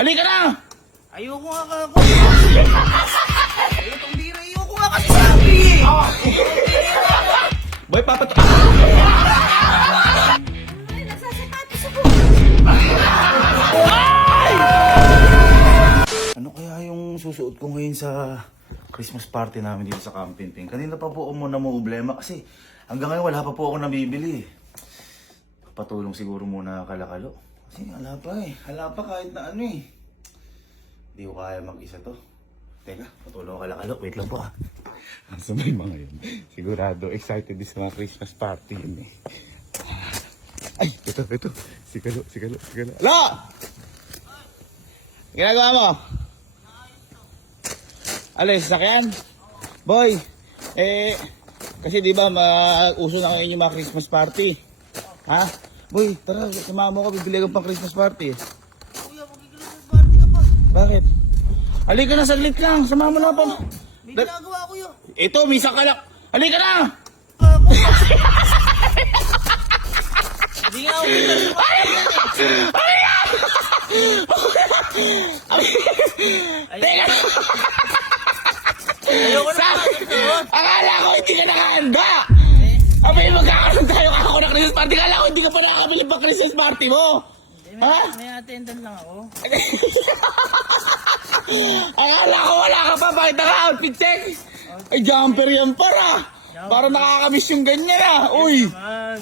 Halika na! Ayoko nga ako. Ayoko bira. Ayoko nga kasi sabi eh. Boy, papat... Ay, nagsasapatos ako. Ano kaya yung susuot ko ngayon sa Christmas party namin dito sa Camping. Kanina pa po mo na problema kasi hanggang ngayon wala pa po ako nabibili. Patulong siguro muna kalakalo. Kasi wala pa eh. Wala pa kahit na ano eh. Hindi ko kaya mag-isa to. Teka, patulong ko kalakalo. Wait lang po ah. Ang sabay mga yun. Sigurado excited din sa mga Christmas party yun eh. Ay, ito. Sikalo. Alo! Ginagawa mo? Alis, sakyan? Boy, kasi di ba uso na ngayon yung mga Christmas party? Ha? Boy, tara, sumama ko, bibili ko pang Christmas party. Kuya, mag-Christmas party ka pa. Bakit? Halika na, saglit lang, sumama na pa. May ginagawa ko yun. Ito, misa ka lang. Halika na! Hindi nga ako Christmas party yan eh. Teka! Ayoko na Sa- magkakaroon. Akala ko hindi ka nakahanda! Abay, magkakaroon tayo ako na Christmas party. Akala ko hindi ka pa nakakabili pa Christmas party mo! Ha? May attendant lang ako. Akala ko wala ka pa. Bakit naka-outfit check? Ay, jumper yan para. Para nakakamiss yung ganyan ah. Uy!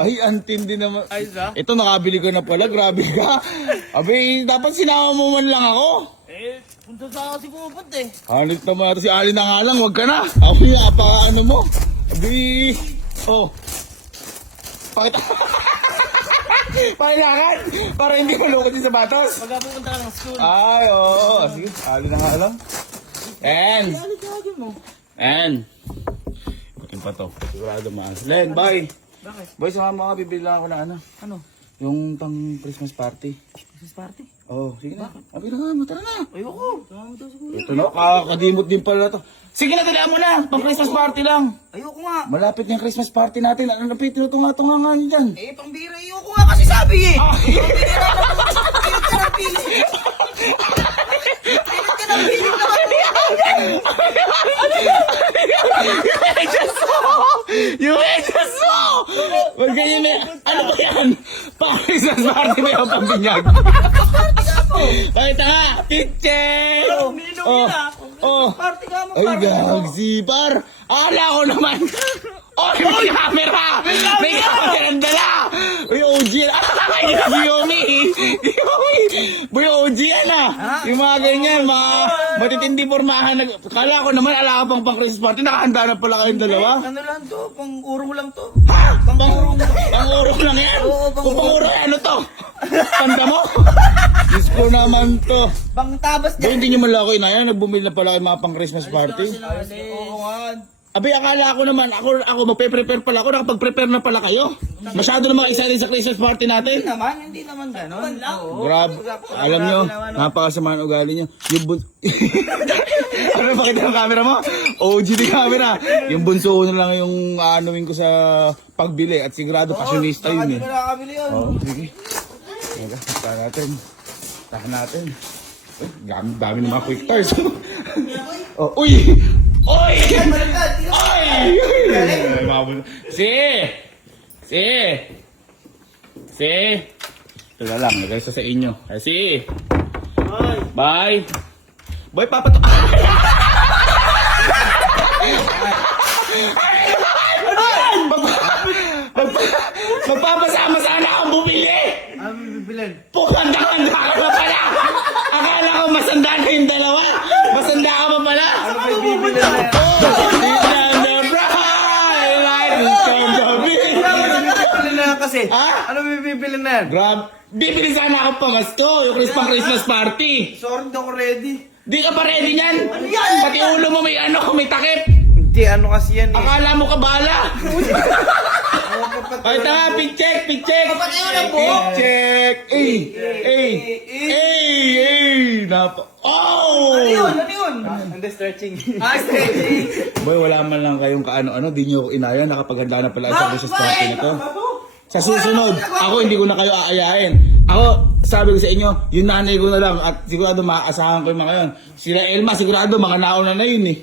Ay, antindi naman. Ayos ba? Ito, nakabili ka na pala. Grabe ka. Abay, dapat sinama mo man lang ako. Eh, punta sa kasi pupunta eh. Halit naman ito si Ali na nga lang. Huwag ka na. Ako yung ano mo. Abay. Oh. Pakita. Pakilakad. Para hindi mo lukot yung sapatos. Pagka pupunta ka ng school. Ay, oo. Sige, Ali na nga lang. And. Aligagin mo. And. Ikutin pa to. Sigurado maas. Len, bye. Bakit? Boy, sumama ka. Bibili lang ako ng ano. Ano? Yung pang Christmas party. Christmas party? Oh, sige na. Abi na nga, tara na. Ayoko. Tumama daw siguro. Ito na, kakadimot din pala to. Sige na, dala mo na. Pang Christmas party lang. Ayoko nga. Malapit na yung Christmas party natin. Ano na, tinutunga-tunga nga nyo dyan. Eh, pang bira. Ayoko nga kasi sabi eh. Ayoko ka na pili. Ayoko ka na pili naman. You made us so! Wag ganyan na. Ano ba yan? Pang Christmas party may ang pambinyag. Pakita nga, picture! Minilong yun ah. Oh. Party ka mo. Ay, gagsipar! Akala ko naman! Oh, may camera! May camera ang dala! Uy, OG yan! Ay, si Yomi! Boy, OG yan ah! Yung mga ganyan, mga matitindi pormahan. Akala ko naman, ala ka pang Christmas party, nakahanda na pala kayong dalawa. Ano lang to? Pang-urong lang to. Ha? Pang-urong lang. Pang-urong lang yan? Oo, Kung pang-urong, ano to? Tanda mo? Diyos ko naman to. Pang-tabas Boy, dyan. hindi nyo malaki na yan, nagbumili na pala kayo mga pang Christmas party. Oo nga. Abay, akala ko naman, ako magpe-prepare pala ako, nakapag-prepare na pala kayo. Masyado na mga excited sa Christmas party natin. Hindi naman ganon. Oo. Grab, alam nyo, napakasama ng ugali nyo. Yung ano pakita ng camera mo? OG di camera. Yung bunso ko na lang yung anuin ko sa pagbili at sigurado fashionista yun eh. Hindi ko nakakabili yun. Oh, sige. Tahan natin. Uy, dami ng mga quick tours. Oh, uy! Oy! Oy! Si! Teka lang, lagay sa inyo. Ay, si! Bye! Boy, papato... Magpapasama sana akong bumili! Ano bibilin? Pukanda-handa ka pa pala! Akala ko masanda na yung dalawa! Masanda ka pa pala! Ano ba bibilin na yan? Bibili na yan kasi. Ha? Ano bibili na yan? Grab, bibili sana ako pamasko, yung Christmas party. Sorry, hindi ako ready. Di ka pa ready niyan? Pati ulo mo may may takip. Hindi, ano kasi yan eh. Akala mo ka bala. Ay, tanga, pig-check. Kapatid mo ng buhok. Pig-check. Oh! Ano yun? Hindi, stretching. Stretching. Boy, wala man lang kayong kaano-ano, di nyo ko inaya, nakapaghanda na pala sa Christmas party na to. Sa susunod, ako hindi ko na kayo aayain. Ako, sabi ko sa inyo, yung nanay ko na lang at sigurado makakasahan ko yung mga yun. Sila Elma, sigurado mga nauna na yun eh.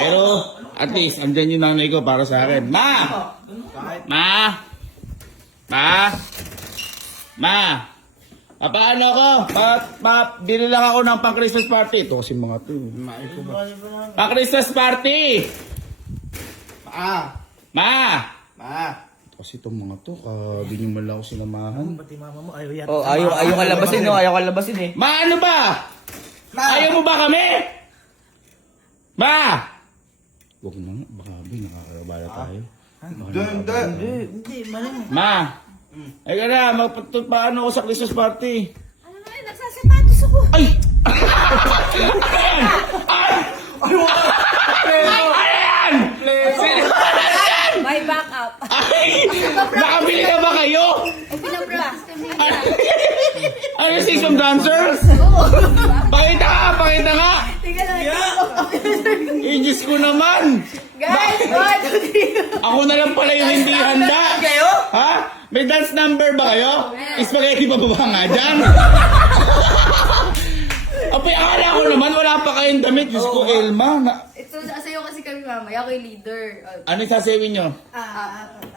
Pero at least, andyan yung nanay ko para sa akin. Ma! Paano ako? Bili lang ako ng pang Christmas party. Ito kasi mga to. Pang Christmas party! Ma! Kasi itong mga to, di nyo man lang ako sinamahan. Oh, ayaw ka labasin, no? Ayaw ka labasin eh. Ma, ano ba? Ayaw mo ba kami? Ma! Huwag na nga, baka nakakabala tayo. Hindi, mali. Ma! Ay ka na, paano ako sa Christmas party? Ano na yun? Nagsasapatos ako. Ay! May backup. Ay! Nakabili na ba kayo? Eh, pinapractice kami. Ano si some dancers? Pakita nga! Tingnan lang. Eh, Diyos ko naman! Guys, 1, 2, 3. Ako na lang pala yung hindi handa! Kayo? Ha? May dance number ba kayo? Spaghetti pa ba nga dyan? Apay, akala ko naman wala pa kayong damit. Diyos ko, Elma. Ito, sa'yo kasi kami mamaya. Ako yung leader. Ano yung sasawin nyo? Dapat.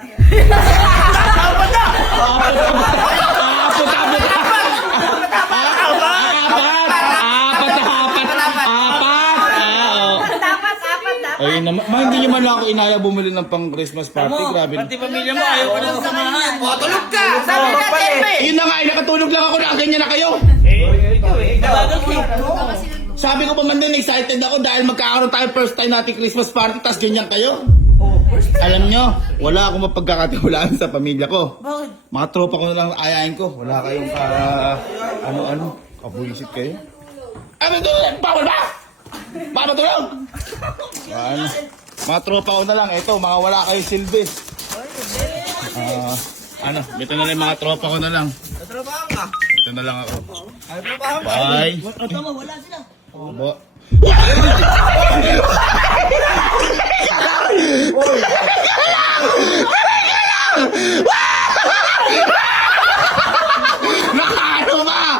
Ayun naman. Ma, hindi nyo man lang ako inaya bumili ng pang Christmas party. Grabe. Pati pamilya mo, ayaw ka na sasamahan. O, tulog ka! Sabi ka, Chepe! Yun na nga, nakatulog lang ako na ganyan na kayo. Sabi ko pa man din, excited ako dahil magkakaroon tayo first time natin Christmas party, tas ganyan kayo. Alam nyo, wala akong mapagkakatiwalaan sa pamilya ko. Bakit? Mga tropa ko na lang ayayin ko. Wala kayong kabulisit kayo. Ano ito? Bawal ba? Baka matulog? Ano? Mga tropa ko na lang. Ito, mga wala kayong silbi. Ito na lang mga tropa ko na lang. Natrabahan ka. Ito na lang ako. Natrabahan ka. Bye. Tama, wala sila. Obo. Nakano ba?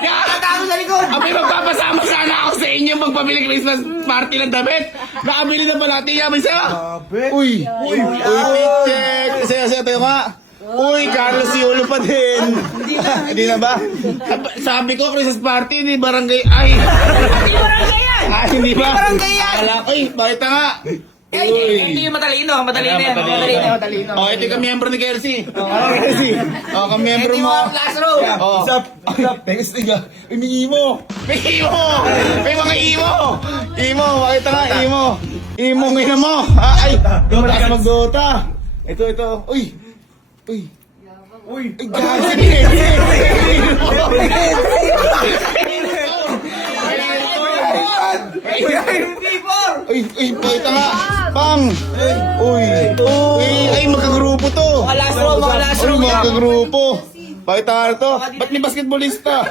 Tatago sa likod! Abay, magpapasama sana ako sa inyo magpabili Christmas party ng damit. Nakabili na pala. Tingnan mo sa'yo. Uy, check. Sa'yo, tayo nga. Uy, Carlos Yolo pa din. Hindi na ba? Sabi ko, Christmas party, hindi barangay. Ay! Hindi barangay yan! Hindi ba? barangay yan! Uy, pakita nga. Hindi yung matalino. Matalino yan. Matalino. Oh, ito yung miyembro ni Kelsey. Kelsey. Oh, ka-miyembro Ito mo. yung classroom. Oh. Thanks, tiga. May imo. May mga imo. Imo, pakita nga, imo. Imo, ngayon mo. Ay, taas mag-dota. Ito. Uy. Ay, guys, sige. Pakita nga. Pang. Uy, ay, magkagrupo to. Mga last row. Magkagrupo. Pakita nga to. Ba't may basketballista?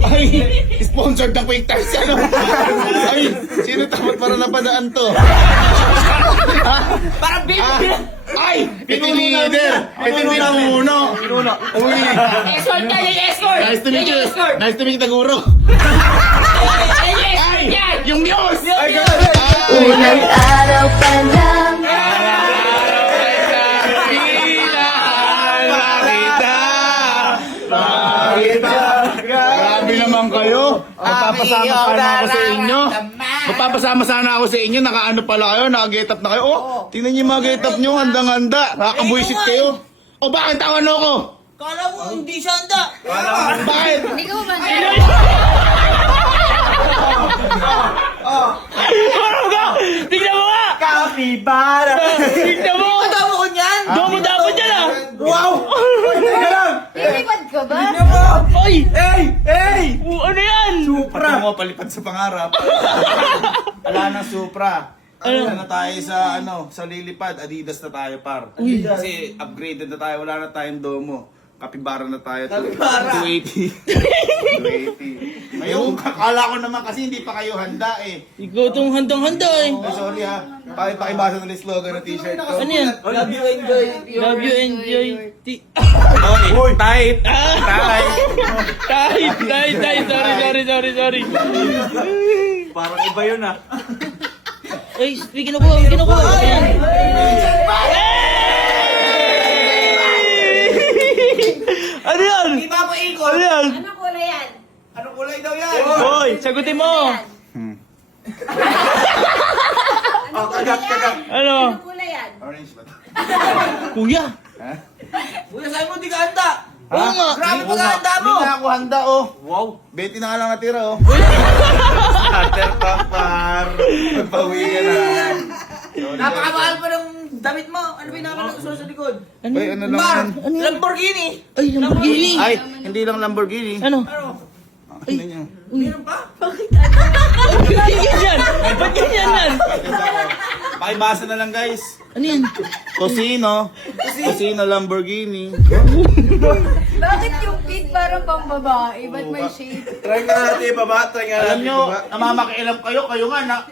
Ay, sponsored ng Quick Ties yan. Ay, sino dapat para napadaan to? Parang baby. Ay, ito yung leader. Ito yung pinuno. Uy. Escort ka, yung escort. Nice to meet you. Escort. Nice to meet you, Taguro. Ay, yung news. Unang araw pa lang. Grabe naman kayo. Magpapasama sana ako sa inyo. Magpapasama sana ako sa inyo. Nakaano pala kayo, naka-get up na kayo. Oh, tingnan niyo yung mga get up nyo. Handang-handa. Nakakabuisit kayo. O bakit tawa ko? Kala mo, hindi siya handa. Bakit? Hindi ko ba? Ano ka? Tingnan mo nga! Kapibara. Tingnan mo! Tama ko niyan. Doon mo dapat dyan ah! Wow. Lilipad ka ba? Ay! Hey! Ano yan? Supra! Pati mo palipad sa pangarap. Wala nang Supra. Ano na tayo sa lilipad, Adidas na tayo par. Kasi upgraded na tayo, wala na tayong Domo. Kapibara na tayo. Kapibara. 280. Ngayon, kakala ko naman kasi hindi pa kayo handa eh. Ikaw itong handang-handa eh. Ay, sorry ha. Pakibasa ng slogan ng t-shirt ko. Ano yan? Love you, enjoy. Love you, enjoy. Uy, tight! Tight! Tay. Sorry. Parang iba yun ah. Ay, kinukuha. Ayan. Ano yan? Iba mo ikot. Ano yan? Ano kulay yan? Anong kulay daw yan? Hoy, sagutin mo. Oh, kagat. Ano? Ano kulay yan? Orange ba? Kuya. Ha? Kuya, saan mo di ka handa? Oo nga. Grabe pag-handa mo. Hindi na ako handa oh. Wow. 20 na nga lang natira oh. Starter papar. Magpawi ka na. Napakamahal pa ng damit mo. Ano ba yung nakakasusunod sa likod? Ano? Ay, ano lang Mar! yan? Lamborghini! Ay, Lamborghini. Ay, hindi lang Lamborghini. Ano? Ano? Ano yan? Meron pa? Ba't ganyan yan? Ba't ganyan yan? Pakibasa na lang guys. Ano yan? Cosino Lamborghini. Bakit yung pig parang pang babae? Ba't may shade? Try nga natin ibaba. Alam nyo, namamakialam kayo nga na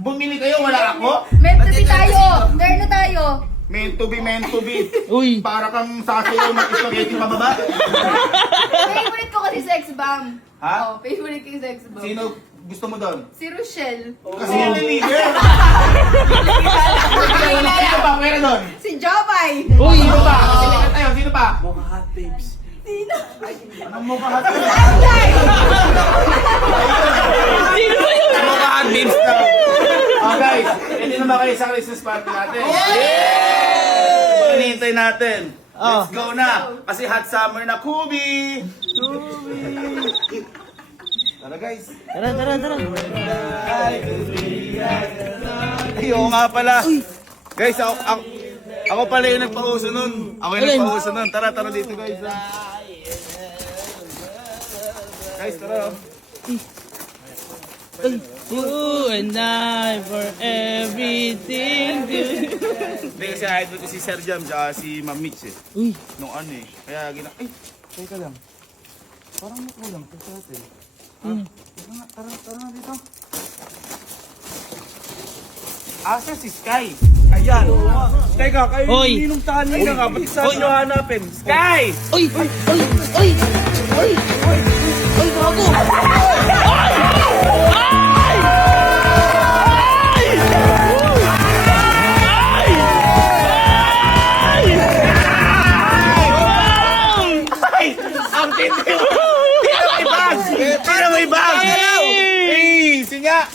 bumili kayo, wala ako. Meant to be tayo! There na tayo! Meant to be. Uy. Para kang sasayaw mag-spaghetti pababa. Favorite ko kasi sex bomb. Ha? Oh, favorite ko yung sex bomb. Sino gusto mo doon? Si Rochelle. Kasi yun yung leader. Sino pa? Pwera doon? Si Jopay. Uy. Sino pa? Sino tayo? Sino pa? Mga hot babes. Anong mo pa? Ay! Sino ba yun? Ano ka hot babes daw? Oh guys, hindi na ba kayo sa Christmas party natin? Hinihintay natin. Let's go na. Kasi hot summer na, Kubi! Tara guys. Tara. Ayoko nga pala. Guys, ako pala yung nagpauso nun. Ako yung Alin? nagpauso nun. Tara dito guys. Guys, tara. You and I for everything. Hindi kasi idol ko si Sir Jam tsaka si Ma'am Mitch eh. Uy. Nung ano eh. Kaya ay, teka lang. Parang may kulang pa sa atin. Tara na dito. Asa si Sky? Ayan. Teka, kayo Hoy. ninong tahanan na nga. Ba't saan nyo hanapin? Sky! Uy, gago. Ay! Ang tindi mo! Tira may bag! Tira may bag! Eh, sige nga!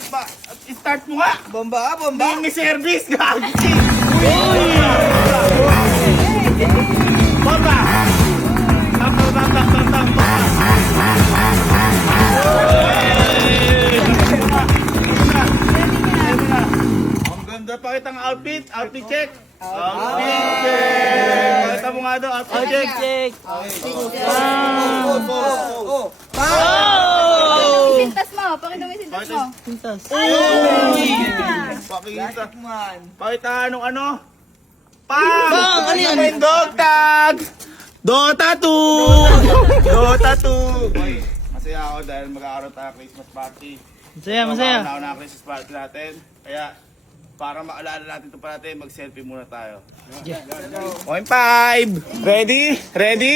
Start mo nga! Bomba. Hindi may service! Gagi! Bomba! Bam! Ang ganda! Pakita ang outfit! Outfit check! Outfit check! Pakita mo nga daw! Outfit check! Check. Oh. Sintas mo. Pakita mo yung sintas mo. Pintas. Pakita! Man. Pakita anong ano? Pang! Pang! Ano yan? May dog tag! Dota 2! Dota 2! Boy, masaya ako dahil mag-aaroon tayo Christmas party. Masaya. Mag-aaroon na Christmas party natin. Kaya, para maalala natin ito pa natin, mag-selfie muna tayo. 1.5! Ready?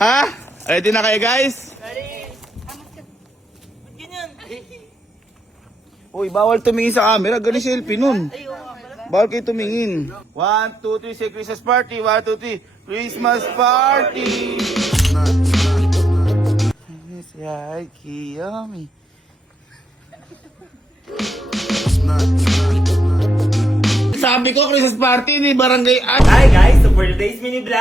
Ha? Ready na kayo guys? Uy, bawal tumingin sa camera. Galing selfie nun. Bawal kayo tumingin. 1, 2, 3, say Christmas party. 1, 2, 3, Christmas party! Ay, Kiyomi. Sabi ko, Christmas party ni Barangay At. Hi guys, Super Days Mini Vlog.